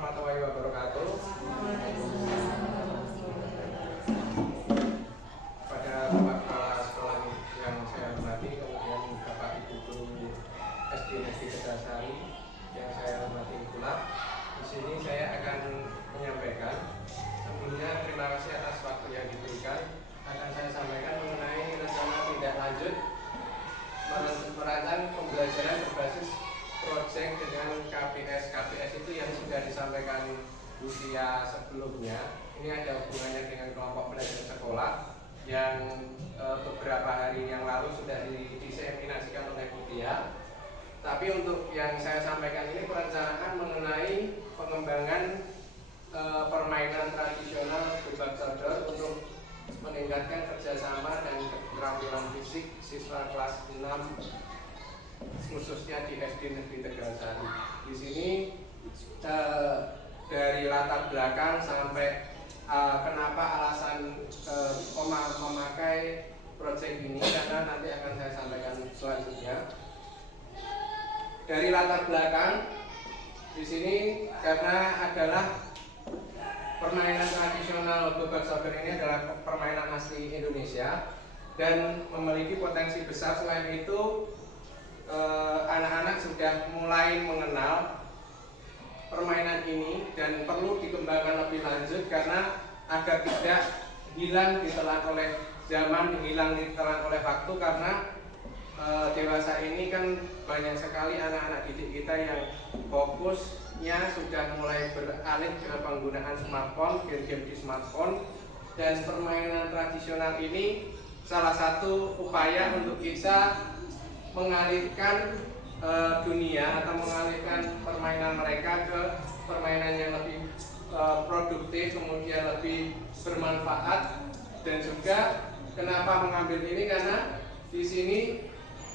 warahmatullahi wabarakatuh. Pada Bapak Kepala Sekolah yang saya hormati, kemudian Bapak Ibu Guru SD Negeri Tegasari yang saya hormati pula. Di sini saya akan menyampaikan. Sebelumnya terima kasih atas waktu yang diberikan. Akan saya sampaikan mengenai rencana tindak lanjut merancang pembelajaran berbasis proyek dengan KPS. KPS itu yang sudah disampaikan usia sebelumnya. Ini ada hubungannya dengan kelompok belajar sekolah yang beberapa hari yang lalu sudah diseminasikan oleh Mutia. Tapi untuk yang saya sampaikan ini perencanaan mengenai pengembangan permainan tradisional bebak sodor untuk meningkatkan kerjasama dan keterampilan fisik siswa kelas 6 khususnya di SD Negeri Tegasari. Di sini dari latar belakang sampai kenapa alasan memakai proyek ini, karena nanti akan saya sampaikan selanjutnya. Dari latar belakang di sini karena adalah permainan tradisional bebak sodor ini adalah permainan asli Indonesia dan memiliki potensi besar. Selain itu anak-anak sudah mulai mengenal permainan ini dan perlu dikembangkan lebih lanjut karena agar tidak hilang ditelan oleh zaman, hilang ditelan oleh waktu, karena dewasa ini kan banyak sekali anak-anak didik kita yang fokusnya sudah mulai beralih ke penggunaan smartphone, game-game di smartphone, dan permainan tradisional ini salah satu upaya untuk kita mengalihkan dunia atau mengalihkan permainan mereka ke permainan yang lebih produktif, kemudian lebih bermanfaat. Dan juga kenapa mengambil ini, karena di sini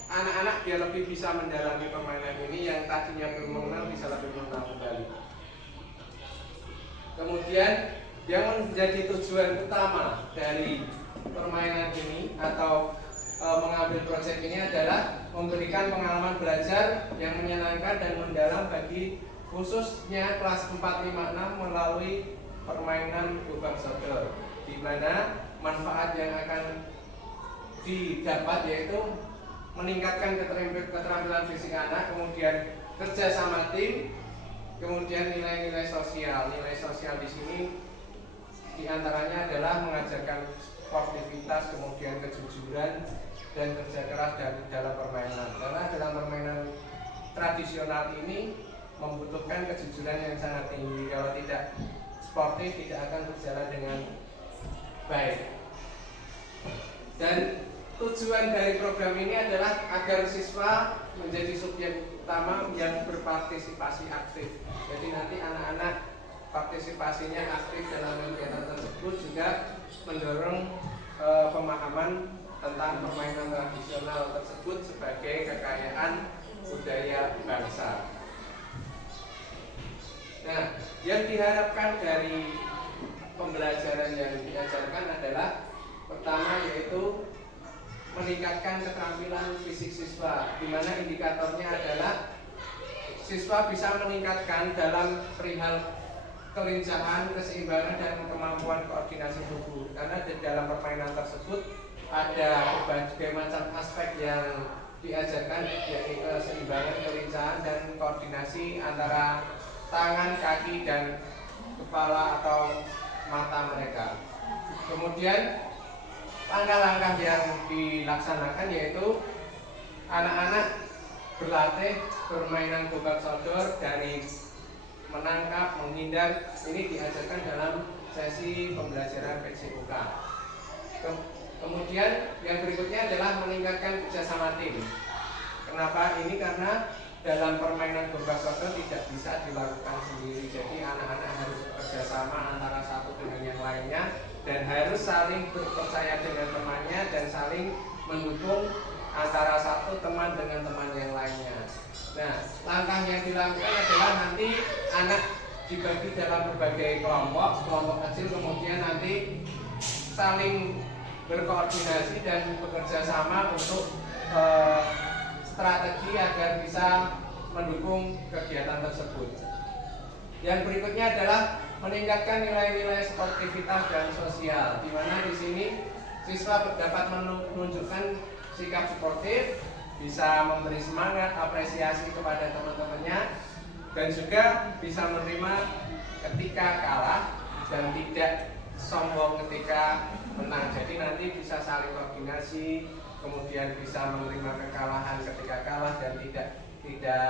anak-anak biar lebih bisa mendalami permainan ini yang tadinya belum mengenal bisa lebih mengenal kembali. Kemudian yang menjadi tujuan utama dari permainan ini atau mengambil proyek ini adalah memberikan pengalaman belajar yang menyenangkan dan mendalam bagi khususnya kelas 4, 5, 6 melalui permainan bebak sodor, di mana manfaat yang akan didapat yaitu meningkatkan keterampilan fisik anak, kemudian kerja sama tim, kemudian nilai-nilai sosial. Nilai sosial di sini diantaranya adalah mengajarkan sportivitas, kemudian kejujuran dan kerja keras dalam permainan. Karena dalam permainan tradisional ini membutuhkan kejujuran yang sangat tinggi. Kalau tidak sportif tidak akan berjalan dengan baik. Dan tujuan dari program ini adalah agar siswa menjadi subjek utama yang berpartisipasi aktif. Jadi nanti anak-anak partisipasinya aktif dalam kegiatan tersebut, juga mendorong pemahaman tentang permainan tradisional tersebut sebagai kekayaan budaya bangsa. Nah, yang diharapkan dari pembelajaran yang diajarkan adalah pertama yaitu meningkatkan keterampilan fisik siswa, di mana indikatornya adalah siswa bisa meningkatkan dalam perihal kelincahan, keseimbangan, dan kemampuan koordinasi tubuh. Karena di dalam permainan tersebut ada berbagai macam aspek yang diajarkan, yaitu keseimbangan, kelincahan, dan koordinasi antara tangan, kaki, dan kepala atau mata mereka. Kemudian langkah-langkah yang dilaksanakan yaitu anak-anak berlatih permainan bebak sodor dari menangkap, menghindar. Ini diajarkan dalam sesi pembelajaran PJOK. Kemudian yang berikutnya adalah meningkatkan kerjasama tim. Kenapa ini? Karena dalam permainan bebak sodor tidak bisa dilakukan sendiri. Jadi anak-anak harus bekerjasama antara satu dengan yang lainnya, dan harus saling berpercaya dengan temannya dan saling mendukung antara satu teman dengan teman yang lainnya. Nah, langkah yang dilakukan adalah nanti anak dibagi dalam berbagai kelompok kecil, kemudian nanti saling berkoordinasi dan bekerja sama untuk strategi agar bisa mendukung kegiatan tersebut. Yang berikutnya adalah meningkatkan nilai-nilai sportivitas dan sosial, di mana di sini siswa dapat menunjukkan sikap sportif, bisa memberi semangat, apresiasi kepada teman-temannya, dan juga bisa menerima ketika kalah dan tidak sombong ketika menang. Jadi nanti bisa saling koordinasi, kemudian bisa menerima kekalahan ketika kalah dan tidak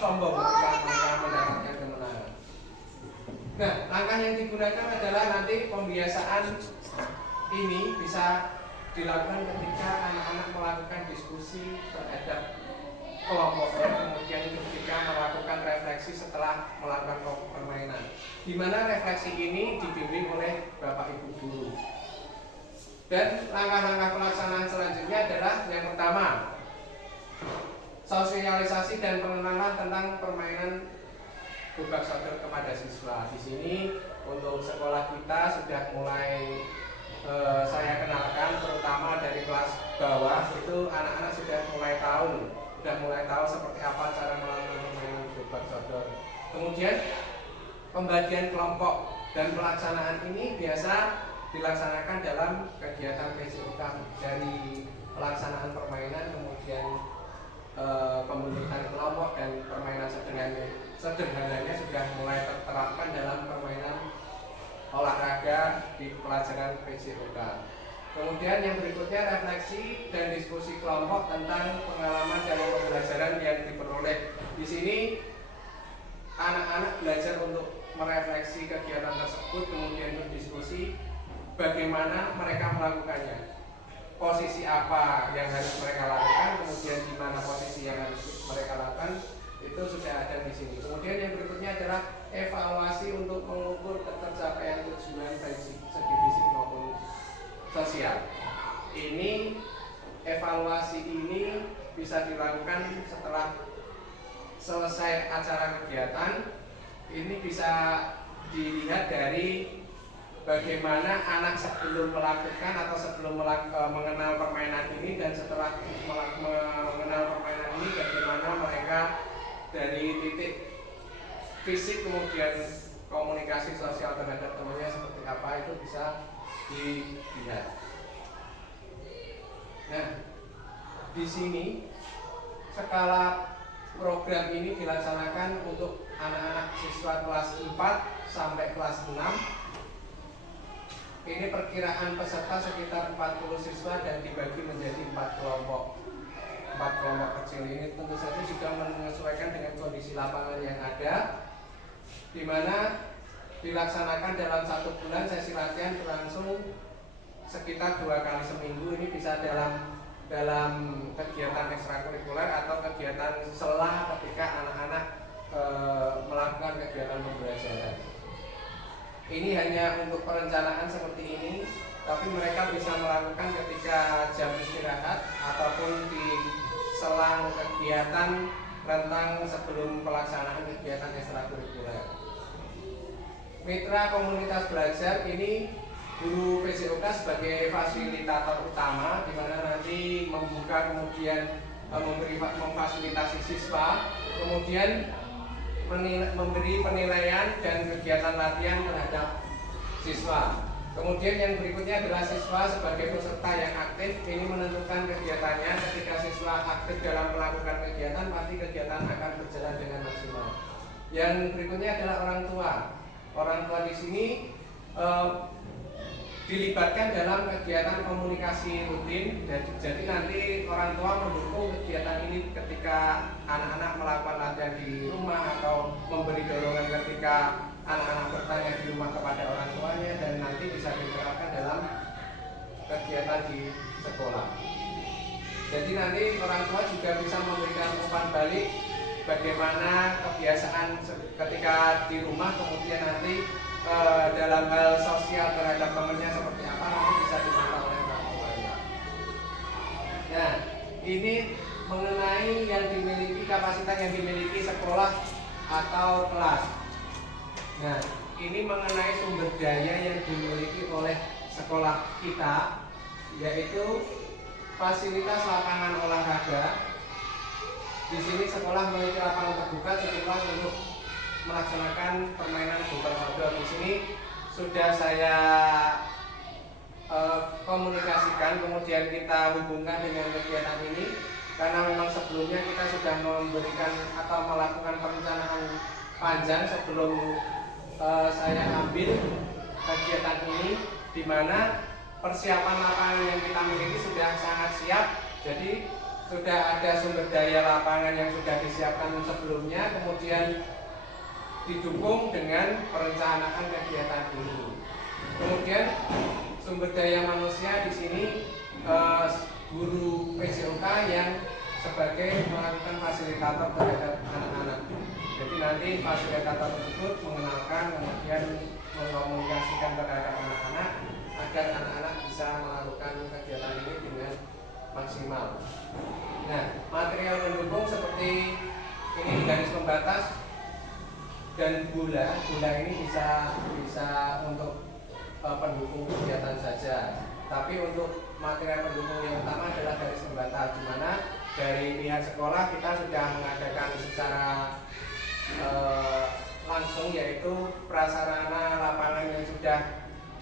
sombong ketika mereka mendapatkan kemenangan. Nah, langkah yang digunakan adalah nanti pembiasaan ini bisa dilakukan ketika anak-anak melakukan diskusi terhadap kelompoknya, kemudian ketika melakukan refleksi setelah melakukan kelompok permainan, di mana refleksi ini dibimbing oleh Bapak Ibu guru. Dan langkah-langkah pelaksanaan selanjutnya adalah yang pertama, sosialisasi dan pengenalan tentang permainan gobak sodor kepada siswa. Di sini untuk sekolah kita sudah mulai saya kenalkan, terutama dari kelas bawah itu anak-anak sudah mulai tahu seperti apa cara melakukan permainan gobak sodor. Kemudian pembagian kelompok dan pelaksanaan ini biasa dilaksanakan dalam kegiatan PJOK, dari pelaksanaan permainan, kemudian pembentukan kelompok dan permainan sederhananya sudah mulai terterapkan dalam permainan olahraga di pelajaran PJOK. Kemudian yang berikutnya refleksi dan diskusi kelompok tentang pengalaman dan pembelajaran yang diperoleh. Di sini anak-anak belajar untuk merefleksi kegiatan tersebut, kemudian berdiskusi bagaimana mereka melakukannya, posisi apa yang harus mereka lakukan, kemudian di mana posisi yang harus mereka lakukan, itu sudah ada di sini. Kemudian yang berikutnya adalah evaluasi untuk mengukur tercapaian tujuan baik segi fisik maupun sosial. Ini evaluasi ini bisa dilakukan setelah selesai acara kegiatan. Ini bisa dilihat dari bagaimana anak sebelum melakukan atau sebelum mengenal permainan ini, dan setelah mengenal permainan ini bagaimana mereka dari titik fisik kemudian komunikasi sosial terhadap temannya seperti apa, itu bisa dilihat. Nah, di sini skala program ini dilaksanakan untuk anak-anak siswa kelas 4 sampai kelas 6. Ini perkiraan peserta sekitar 40 siswa dan dibagi menjadi 4 kelompok. 4 kelompok kecil ini tentu saja juga menyesuaikan dengan kondisi lapangan yang ada, di mana dilaksanakan dalam 1 bulan. Sesi latihan berlangsung sekitar 2 kali seminggu. Ini bisa dalam kegiatan ekstrakurikuler atau kegiatan sela ketika anak-anak melakukan kegiatan pembelajaran. Ini hanya untuk perencanaan seperti ini, tapi mereka bisa melakukan ketika jam istirahat ataupun di selang kegiatan rentang sebelum pelaksanaan kegiatan ekstrakurikuler. Mitra komunitas belajar ini guru PJOK sebagai fasilitator utama, di mana nanti membuka, kemudian memfasilitasi siswa, kemudian memberi penilaian dan kegiatan latihan terhadap siswa. Kemudian yang berikutnya adalah siswa sebagai peserta yang aktif. Ini menentukan kegiatannya. Ketika siswa aktif dalam melakukan kegiatan, pasti kegiatan akan berjalan dengan maksimal. Yang berikutnya adalah orang tua. Orang tua di sini dilibatkan dalam kegiatan komunikasi rutin. Jadi nanti orang tua mendukung kegiatan ini ketika anak-anak melakukan latihan di rumah, atau memberi dorongan ketika anak-anak bertanya di rumah kepada orang tuanya, dan nanti bisa diterapkan dalam kegiatan di sekolah. Jadi nanti orang tua juga bisa memberikan umpan balik bagaimana kebiasaan ketika di rumah, kemudian nanti dalam hal sosial terhadap temannya seperti apa, nanti bisa dipantau oleh orang tuanya. Nah, ini mengenai yang dimiliki, kapasitas yang dimiliki sekolah atau kelas. Nah, ini mengenai sumber daya yang dimiliki oleh sekolah kita, yaitu fasilitas lapangan olahraga. Di sini sekolah memiliki lapangan terbuka cukup luas untuk melaksanakan permainan bukan outdoor. Di sini sudah saya komunikasikan, kemudian kita hubungkan dengan kegiatan ini karena memang sebelumnya kita sudah memberikan atau melakukan perencanaan panjang sebelum saya ambil kegiatan ini, di mana persiapan lapangan yang kita miliki sudah sangat siap. Jadi sudah ada sumber daya lapangan yang sudah disiapkan sebelumnya, kemudian didukung dengan perencanaan kegiatan ini. Kemudian sumber daya manusia di sini guru PJOK yang sebagai melakukan fasilitator terhadap anak-anak. Jadi nanti fasilitator tersebut mengenalkan, kemudian mengkomunikasikan terhadap anak-anak agar anak-anak bisa melakukan kegiatan ini dengan maksimal. Nah, material pendukung seperti ini garis pembatas dan gula ini bisa untuk pendukung kegiatan saja. Tapi untuk material pendukung yang utama adalah garis pembatas, di mana dari pihak sekolah kita sudah mengadakan secara langsung, yaitu prasarana lapangan yang sudah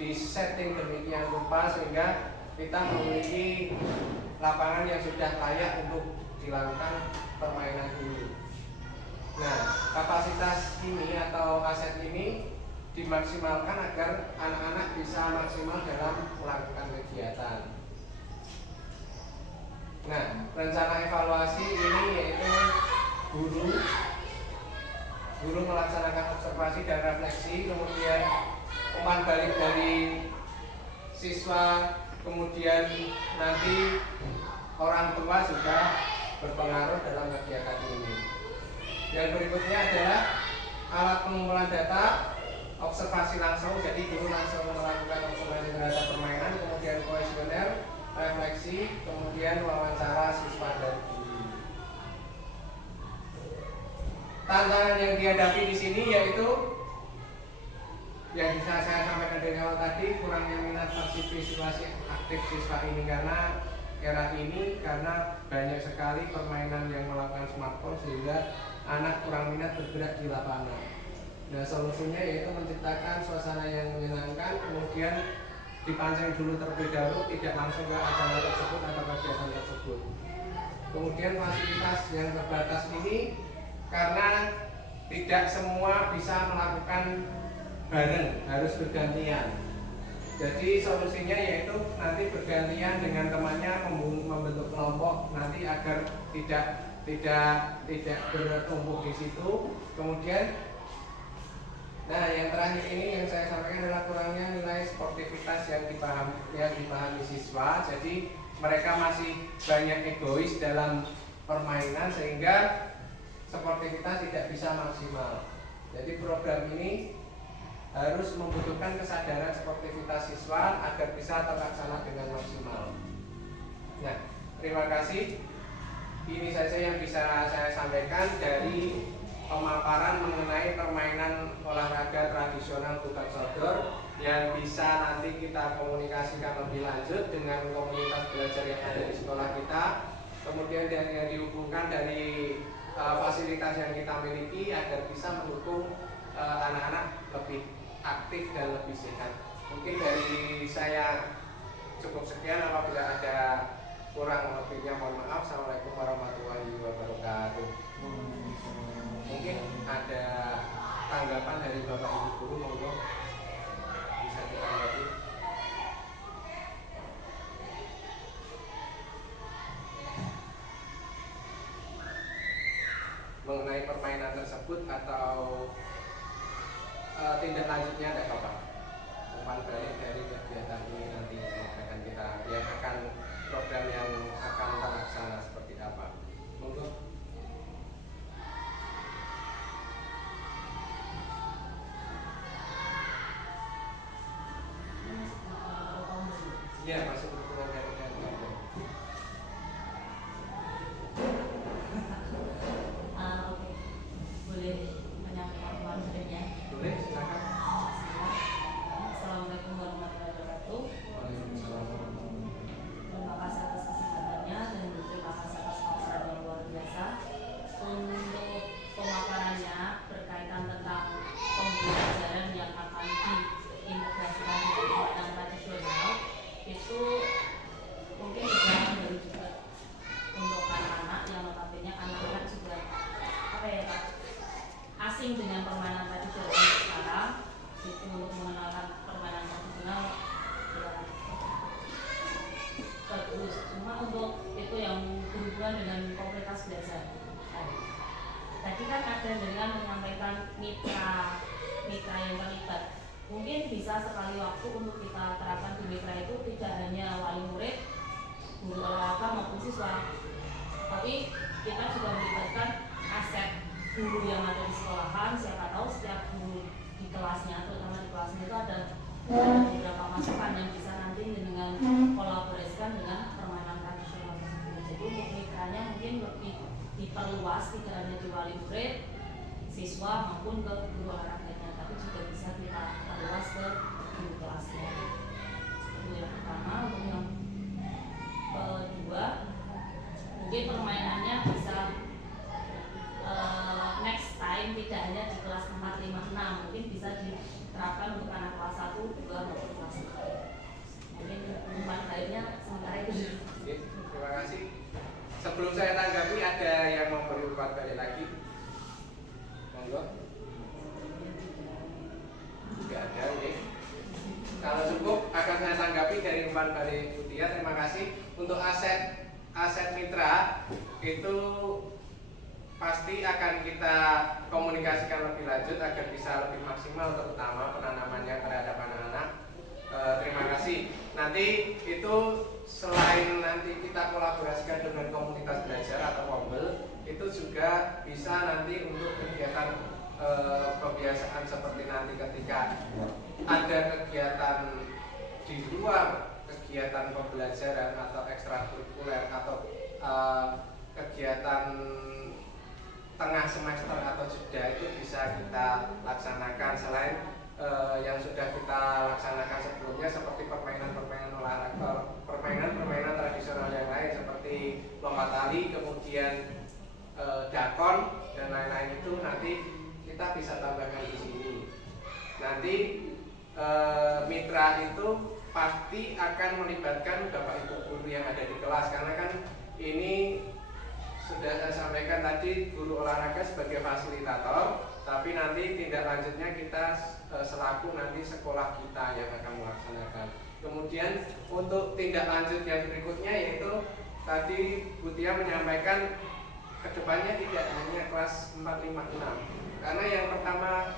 disetting demikian rupa sehingga kita memiliki lapangan yang sudah layak untuk dilakukan permainan ini. Nah, kapasitas ini atau aset ini dimaksimalkan agar anak-anak bisa maksimal dalam melakukan kegiatan. Nah, rencana evaluasi ini yaitu guru melaksanakan observasi dan refleksi, kemudian umpan balik dari siswa, kemudian nanti orang tua juga berpengaruh dalam kegiatan ini. Yang berikutnya adalah alat pengumpulan data, observasi langsung, jadi guru langsung melakukan observasi terhadap permainan, kemudian kuesioner, refleksi, kemudian wawancara siswa dan guru. Tantangan yang dihadapi di sini yaitu yang bisa saya sampaikan dari awal tadi, kurangnya minat partisipasi aktif siswa ini karena era ini karena banyak sekali permainan yang melakukan smartphone sehingga anak kurang minat bergerak di lapangan. Nah, solusinya yaitu menciptakan suasana yang menyenangkan, kemudian dipancing dulu terlebih dahulu, tidak langsung ke acara tersebut atau kegiatan tersebut. Kemudian fasilitas yang terbatas ini karena tidak semua bisa melakukan bareng, harus bergantian. Jadi solusinya yaitu nanti bergantian dengan temannya membentuk kelompok nanti agar tidak bertumpuk di situ. Kemudian, nah yang terakhir ini yang saya sampaikan adalah kurangnya nilai sportivitas yang dipahami siswa. Jadi mereka masih banyak egois dalam permainan sehingga sportivitas tidak bisa maksimal. Jadi program ini harus membutuhkan kesadaran sportivitas siswa agar bisa terlaksana dengan maksimal. Nah, terima kasih. Ini saja yang bisa saya sampaikan dari pemaparan mengenai permainan olahraga tradisional bukan outdoor yang bisa nanti kita komunikasikan lebih lanjut dengan komunitas belajar yang ada di sekolah kita. Kemudian yang dihubungkan dari fasilitas yang kita miliki agar bisa mendukung anak-anak lebih aktif dan lebih sehat. Mungkin dari saya cukup sekian, apabila ada kurang lebihnya mohon maaf. Assalamualaikum warahmatullahi wabarakatuh. Mungkin ada tanggapan dari Bapak Ibu guru, monggo bisa ditanggapi. Mengenai permainan tersebut atau tindak lanjutnya ada apa Pak? Umpan balik dari kegiatan ini nanti yang akan program yang akan terlaksana seperti apa? Monggo. Ya, masuk berhubungan dari boleh menyampaikan materinya? Boleh, silakan. Assalamualaikum warahmatullahi wabarakatuh. Waalaikumsalam. Terima kasih atas kesempatannya dan terima kasih atas paparan yang luar biasa. Untuk pemaparannya berkaitan tentang dengan permainan tradisional untuk sekarang itu untuk mengenalkan permainan tradisional ya bagus, cuma untuk itu yang berhubungan dengan komunitas belajar tadi kan ada dengan menyampaikan mitra yang terlibat. Mungkin bisa sekali waktu untuk kita terapkan di mitra itu tidak hanya wali murid, guru olahraga maupun siswa, tapi kita juga melibatkan aset guru yang ada di sekolahan. Siapa tahu setiap guru di kelasnya, terutama di kelasnya itu ada beberapa masukan yang bisa nanti dengan kolaborasikan dengan permainan tradisional tersebut. Jadi untuk mitranya mungkin lebih diperluas, tidak hanya di wali murid, siswa maupun ke guru olahraganya, tapi juga bisa kita perluas ke guru kelasnya. Itu yang pertama. Untuk yang kedua, mungkin permainannya bisa next time tidak hanya di kelas 4, 5, 6, mungkin bisa diterapkan untuk anak kelas 1, 2 maupun kelas 3. Mungkin umpan baiknya sementara itu dulu. Oke, terima kasih. Sebelum saya tanggapi, ada yang mau beri umpan balik lagi? Monggo. Tidak ada, oke. Kalau cukup akan saya tanggapi dari umpan balik Butia. Terima kasih. Untuk aset mitra itu pasti akan kita komunikasikan lebih lanjut agar bisa lebih maksimal, terutama penanamannya terhadap anak-anak. Terima kasih. Nanti itu selain nanti kita kolaborasikan dengan komunitas belajar atau Pombel, itu juga bisa nanti untuk kegiatan kebiasaan seperti nanti ketika ada kegiatan di luar kegiatan pembelajaran atau ekstrakurikuler atau kegiatan tengah semester atau jeda itu bisa kita laksanakan selain yang sudah kita laksanakan sebelumnya seperti permainan-permainan olahraga, permainan tradisional yang lain seperti lompat tali, kemudian dakon dan lain-lain itu nanti kita bisa tambahkan di sini. Nanti mitra itu pasti akan melibatkan Bapak Ibu guru yang ada di kelas, karena kan ini sudah saya sampaikan tadi guru olahraga sebagai fasilitator, tapi nanti tindak lanjutnya kita selaku nanti sekolah kita yang akan melaksanakan. Kemudian untuk tindak lanjut yang berikutnya yaitu tadi Butia menyampaikan kedepannya tidak hanya kelas 4, 5, 6, karena yang pertama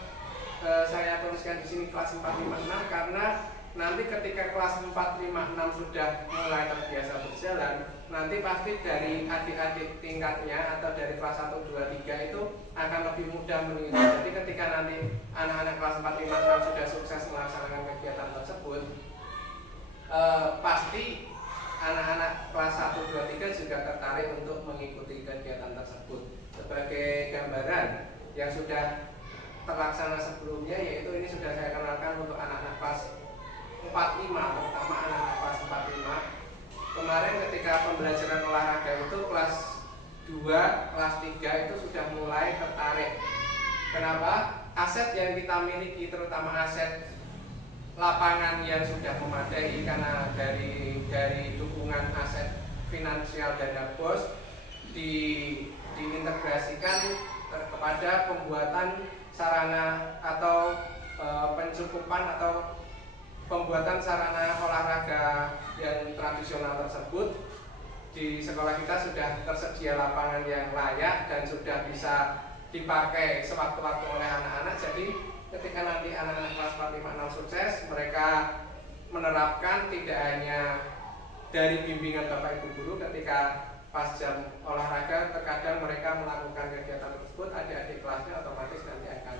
saya tuliskan di sini kelas 4, 5, 6 karena nanti ketika kelas 4, 5, 6 sudah mulai terbiasa berjalan, nanti pasti dari adik-adik tingkatnya atau dari kelas 1, 2, 3 itu akan lebih mudah meniru. Jadi ketika nanti anak-anak kelas 4, 5, 6 sudah sukses melaksanakan kegiatan tersebut, pasti anak-anak kelas 1, 2, 3 juga tertarik untuk mengikuti kegiatan tersebut. Sebagai gambaran yang sudah terlaksana sebelumnya, yaitu ini sudah saya kenalkan untuk anak-anak kelas 4, 5, terutama anak-anak kelas 4, 5. Kemarin ketika pembelajaran olahraga itu kelas 2, kelas 3 itu sudah mulai tertarik. Kenapa? Aset yang kita miliki, terutama aset lapangan yang sudah memadai karena dari dukungan aset finansial dana BOS diintegrasikan kepada pembuatan sarana atau pencukupan atau pembuatan sarana olahraga yang tradisional tersebut. Di sekolah kita sudah tersedia lapangan yang layak dan sudah bisa dipakai sewaktu-waktu oleh anak-anak. Jadi ketika nanti anak-anak kelas 4, 5, 6 sukses, mereka menerapkan tidak hanya dari bimbingan Bapak Ibu guru ketika pas jam olahraga, terkadang mereka melakukan kegiatan tersebut, adik-adik kelasnya otomatis nanti akan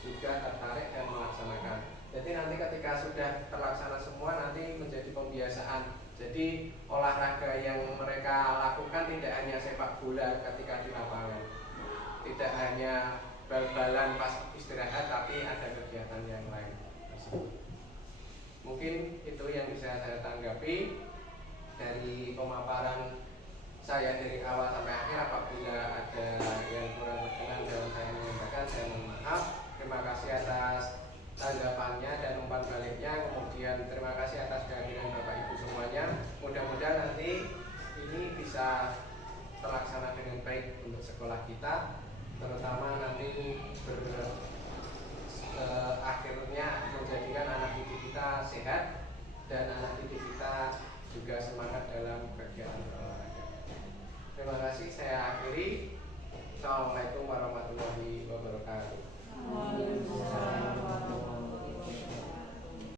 juga tertarik dan melaksanakan. Jadi nanti ketika sudah terlaksana semua, nanti menjadi pembiasaan. Jadi olahraga yang mereka lakukan tidak hanya sepak bola ketika di lapangan, tidak hanya bal-balan pas istirahat, tapi ada kegiatan yang lain tersebut. Mungkin itu yang bisa saya tanggapi dari pemaparan saya dari awal sampai akhir. Apabila ada yang kurang berkenan dalam saya menyampaikan, saya mohon maaf. Terima kasih atas tanggapannya dan umpan baliknya. Kemudian terima kasih atas kehadiran Bapak Ibu semuanya. Mudah-mudahan nanti ini bisa terlaksana dengan baik untuk sekolah kita, terutama nanti akhirnya menjadikan anak didik kita sehat dan anak didik kita juga semangat dalam kegiatan berolahraga. Terima kasih, saya akhiri. Assalamualaikum warahmatullahi wabarakatuh. Waalaikumsalam.